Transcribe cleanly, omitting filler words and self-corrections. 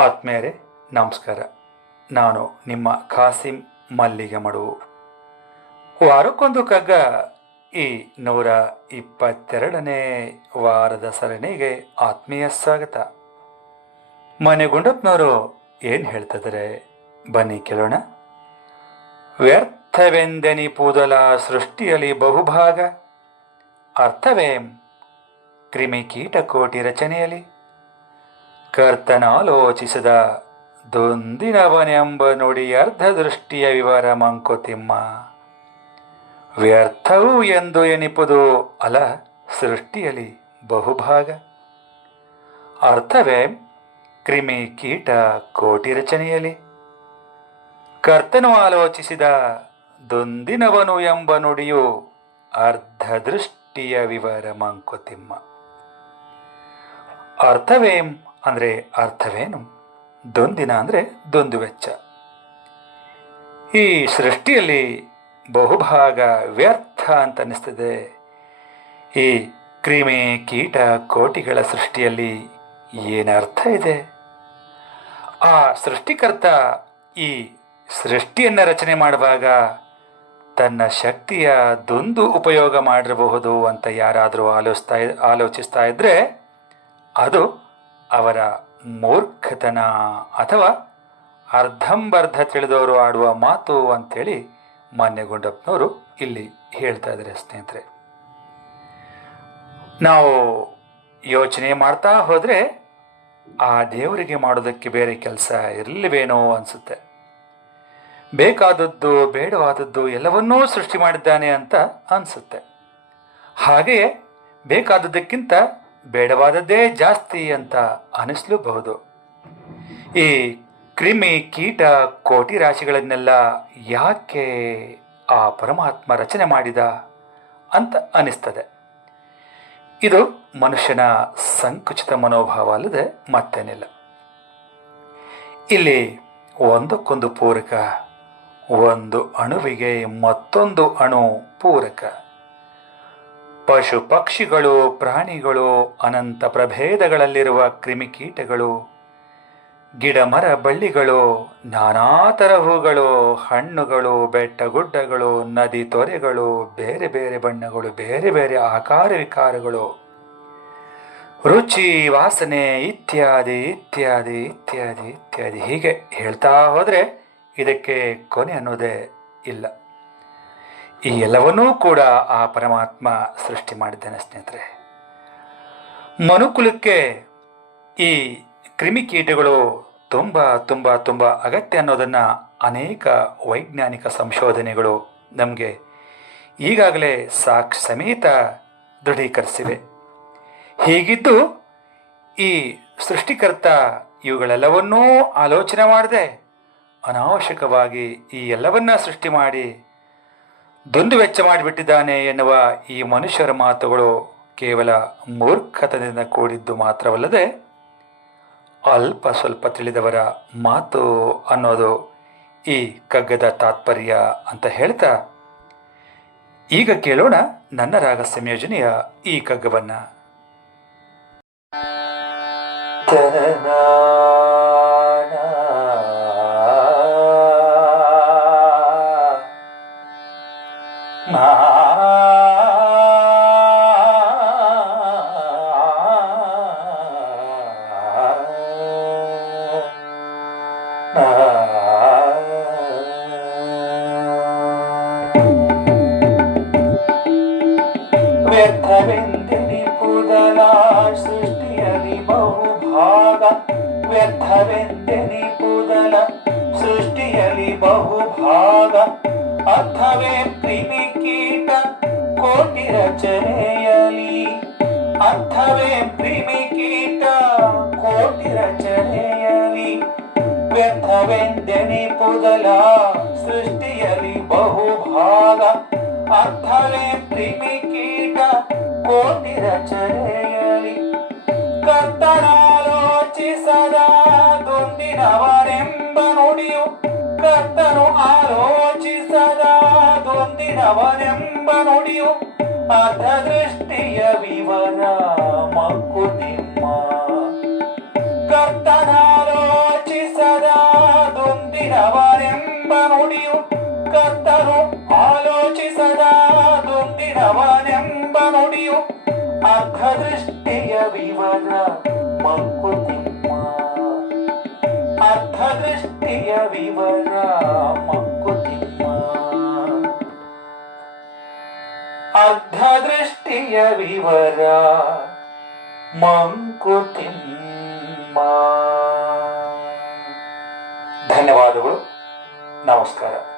ಆತ್ಮೇರೆ ನಮಸ್ಕಾರ. ನಾನು ನಿಮ್ಮ ಖಾಸಿಂ ಮಲ್ಲಿಗೆ ಮಡುವು. ವಾರಕ್ಕೊಂದು ಕಗ್ಗ ಈ 122ನೇ ವಾರದ ಸರಣಿಗೆ ಆತ್ಮೀಯ ಸ್ವಾಗತ. ಮನೆಗುಂಡಪ್ಪನವರು ಏನು ಹೇಳ್ತಿದ್ದಾರೆ ಬನ್ನಿ ಕೇಳೋಣ. ವ್ಯರ್ಥವೆಂದೆನಿಪುದಲ ಸೃಷ್ಟಿಯಲ್ಲಿ ಬಹುಭಾಗ, ಅರ್ಥವೇಂ ಕ್ರಿಮಿ ಕೀಟಕೋಟಿ ರಚನೆಯಲ್ಲಿ, ಕರ್ತನಾಲೋಚಿಸದ ದೊಂದಿನವನೆಂಬ ನುಡಿ ಅರ್ಧ ದೃಷ್ಟಿಯ ವಿವರ ಮಂಕುತಿಮ್ಮ. ವ್ಯರ್ಥವು ಎಂದು ಎನಿಪುದು ಅಲ ಸೃಷ್ಟಿಯಲ್ಲಿ ಬಹುಭಾಗ, ಅರ್ಥವೇ ಕ್ರಿಮಿ ಕೀಟ ಕೋಟಿ ರಚನೆಯಲ್ಲಿ, ಕರ್ತನು ಆಲೋಚಿಸಿದ ದೊಂದಿನವನು ಎಂಬ ನುಡಿಯು ಅರ್ಧ ದೃಷ್ಟಿಯ ವಿವರ ಮಂಕುತಿಮ್ಮ. ಅರ್ಥವೇಂ ಅಂದರೆ ಅರ್ಥವೇನು, ದೊಂದಿನ ಅಂದರೆ ದೊಂದು ವೆಚ್ಚ. ಈ ಸೃಷ್ಟಿಯಲ್ಲಿ ಬಹುಭಾಗ ವ್ಯರ್ಥ ಅಂತ ಅನ್ನಿಸ್ತದೆ. ಈ ಕ್ರಿಮಿ ಕೀಟ ಕೋಟಿಗಳ ಸೃಷ್ಟಿಯಲ್ಲಿ ಏನರ್ಥ ಇದೆ? ಆ ಸೃಷ್ಟಿಕರ್ತ ಈ ಸೃಷ್ಟಿಯನ್ನು ರಚನೆ ಮಾಡುವಾಗ ತನ್ನ ಶಕ್ತಿಯ ದೊಂದು ಉಪಯೋಗ ಮಾಡಿರಬಹುದು ಅಂತ ಯಾರಾದರೂ ಆಲೋಚಿಸ್ತಾ ಇದ್ರೆ ಅದು ಅವರ ಮೂರ್ಖತನ ಅಥವಾ ಅರ್ಧಂಬರ್ಧ ತಿಳಿದವರು ಆಡುವ ಮಾತು ಅಂಥೇಳಿ ಮಾನ್ಯಗುಂಡಪ್ಪನವರು ಇಲ್ಲಿ ಹೇಳ್ತಾ ಇದ್ದಾರೆ. ಸ್ನೇಹಿತರೆ, ನಾವು ಯೋಚನೆ ಮಾಡ್ತಾ ಹೋದರೆ ಆ ದೇವರಿಗೆ ಮಾಡೋದಕ್ಕೆ ಬೇರೆ ಕೆಲಸ ಇರಲಿವೇನೋ ಅನಿಸುತ್ತೆ. ಬೇಕಾದದ್ದು ಬೇಡವಾದದ್ದು ಎಲ್ಲವನ್ನೂ ಸೃಷ್ಟಿ ಮಾಡಿದ್ದಾನೆ ಅಂತ ಅನಿಸುತ್ತೆ. ಹಾಗೆಯೇ ಬೇಕಾದದ್ದಕ್ಕಿಂತ ಬೇಡವಾದದ್ದೇ ಜಾಸ್ತಿ ಅಂತ ಅನಿಸ್ಲೂಬಹುದು. ಈ ಕ್ರಿಮಿ ಕೀಟ ಕೋಟಿ ರಾಶಿಗಳನ್ನೆಲ್ಲ ಯಾಕೆ ಆ ಪರಮಾತ್ಮ ರಚನೆ ಮಾಡಿದ ಅಂತ ಅನಿಸ್ತದೆ. ಇದು ಮನುಷ್ಯನ ಸಂಕುಚಿತ ಮನೋಭಾವ ಅಲ್ಲದೆ ಮತ್ತೇನಿಲ್ಲ. ಇಲ್ಲಿ ಒಂದಕ್ಕೊಂದು ಪೂರಕ, ಒಂದು ಅಣುವಿಗೆ ಮತ್ತೊಂದು ಅಣು ಪೂರಕ. ಪಶು ಪಕ್ಷಿಗಳು, ಪ್ರಾಣಿಗಳು, ಅನಂತ ಪ್ರಭೇದಗಳಲ್ಲಿರುವ ಕ್ರಿಮಿಕೀಟಗಳು, ಗಿಡ ಮರ ಬಳ್ಳಿಗಳು, ನಾನಾ ತರಹಗಳು, ಹಣ್ಣುಗಳು, ಬೆಟ್ಟ ಗುಡ್ಡಗಳು, ನದಿ ತೊರೆಗಳು, ಬೇರೆ ಬೇರೆ ಬಣ್ಣಗಳು, ಬೇರೆ ಬೇರೆ ಆಕಾರ ವಿಕಾರಗಳು, ರುಚಿ ವಾಸನೆ ಇತ್ಯಾದಿ ಇತ್ಯಾದಿ ಇತ್ಯಾದಿ ಇತ್ಯಾದಿ. ಹೀಗೆ ಹೇಳ್ತಾ ಹೋದರೆ ಇದಕ್ಕೆ ಕೊನೆ ಅನ್ನೋದೇ ಇಲ್ಲ. ಈ ಎಲ್ಲವನ್ನೂ ಕೂಡ ಆ ಪರಮಾತ್ಮ ಸೃಷ್ಟಿ ಮಾಡಿದ್ದಾನೆ. ಸ್ನೇಹಿತರೆ, ಮನುಕುಲಕ್ಕೆ ಈ ಕ್ರಿಮಿಕೀಟಗಳು ತುಂಬ ತುಂಬ ತುಂಬ ಅಗತ್ಯ ಅನ್ನೋದನ್ನು ಅನೇಕ ವೈಜ್ಞಾನಿಕ ಸಂಶೋಧನೆಗಳು ನಮಗೆ ಈಗಾಗಲೇ ಸಾಕ್ಷಿ ಸಮೇತ ದೃಢೀಕರಿಸಿವೆ. ಹೀಗಿದ್ದು ಈ ಸೃಷ್ಟಿಕರ್ತ ಇವುಗಳೆಲ್ಲವನ್ನೂ ಆಲೋಚನೆ ಮಾಡದೆ ಅನಾವಶ್ಯಕವಾಗಿ ಈ ಎಲ್ಲವನ್ನ ಸೃಷ್ಟಿ ಮಾಡಿ ದೊಂದು ವೆಚ್ಚ ಮಾಡಿಬಿಟ್ಟಿದ್ದಾನೆ ಎನ್ನುವ ಈ ಮನುಷ್ಯರ ಮಾತುಗಳು ಕೇವಲ ಮೂರ್ಖತನದಿಂದ ಕೂಡಿದ್ದು ಮಾತ್ರವಲ್ಲದೆ ಅಲ್ಪ ಸ್ವಲ್ಪ ತಿಳಿದವರ ಮಾತು ಅನ್ನೋದು ಈ ಕಗ್ಗದ ತಾತ್ಪರ್ಯ ಅಂತ ಹೇಳ್ತಾ ಈಗ ಕೇಳೋಣ ನನ್ನ ರಾಗ ಸಂಯೋಜನೆಯ ಈ ಕಗ್ಗವನ್ನ. ವ್ಯರ್ಥವೆಂದೆನಿಪುದಲ ಸೃಷ್ಟಿಯಲ್ಲಿ ಬಹುಭಾಗ, ವ್ಯರ್ಥವೆಂದೆನಿಪುದಲ ಸೃಷ್ಟಿಯಲ್ಲಿ ಬಹುಭಾಗ, ಅರ್ಥವೇ ಕ್ರಿಮಿ ಕೀಟ ಕೋಟಿ ರಚನೆಯಲಿ, ಅರ್ಥವೇ ಕ್ರಿಮಿ ಕೀಟ ಕೋಟಿ ರಚನೆಯಲಿ, ವ್ಯರ್ಥವೆಂದೆನಿಪುದಲ ಸೃಷ್ಟಿಯಲ್ಲಿ ಬಹುಭಾಗ, ಅರ್ಥವೇ ಕ್ರಿಮಿ ಕೀಟ ಕೋಟಿ ರಚನೆಯಲಿ, ಕರ್ತನಾಲೋಚಿಸದ ದೊಂದಿನವನೆಂಬ ನುಡಿಯು, ಕರ್ತನು ಆಲೋಚಿಸದ ದೊಂದಿನವನೆಂಬ ನುಡಿಯು ಅರ್ಧ ದೃಷ್ಟಿಯ ವಿವರ ಮಂಕುತಿಮ್ಮ. ಕರ್ತನಾಲೋಚಿಸದ ಅರ್ಧದೃಷ್ಟಿಯ ವಿವರ ಮಂಕುತಿಮ್ಮ, ಅರ್ಧದೃಷ್ಟಿಯ ವಿವರ ಮಂಕುತಿಮ್ಮ, ಅರ್ಧದೃಷ್ಟಿಯ ವಿವರ ಮಂಕುತಿಮ್ಮ. ಧನ್ಯವಾದಗಳು. ನಮಸ್ಕಾರ.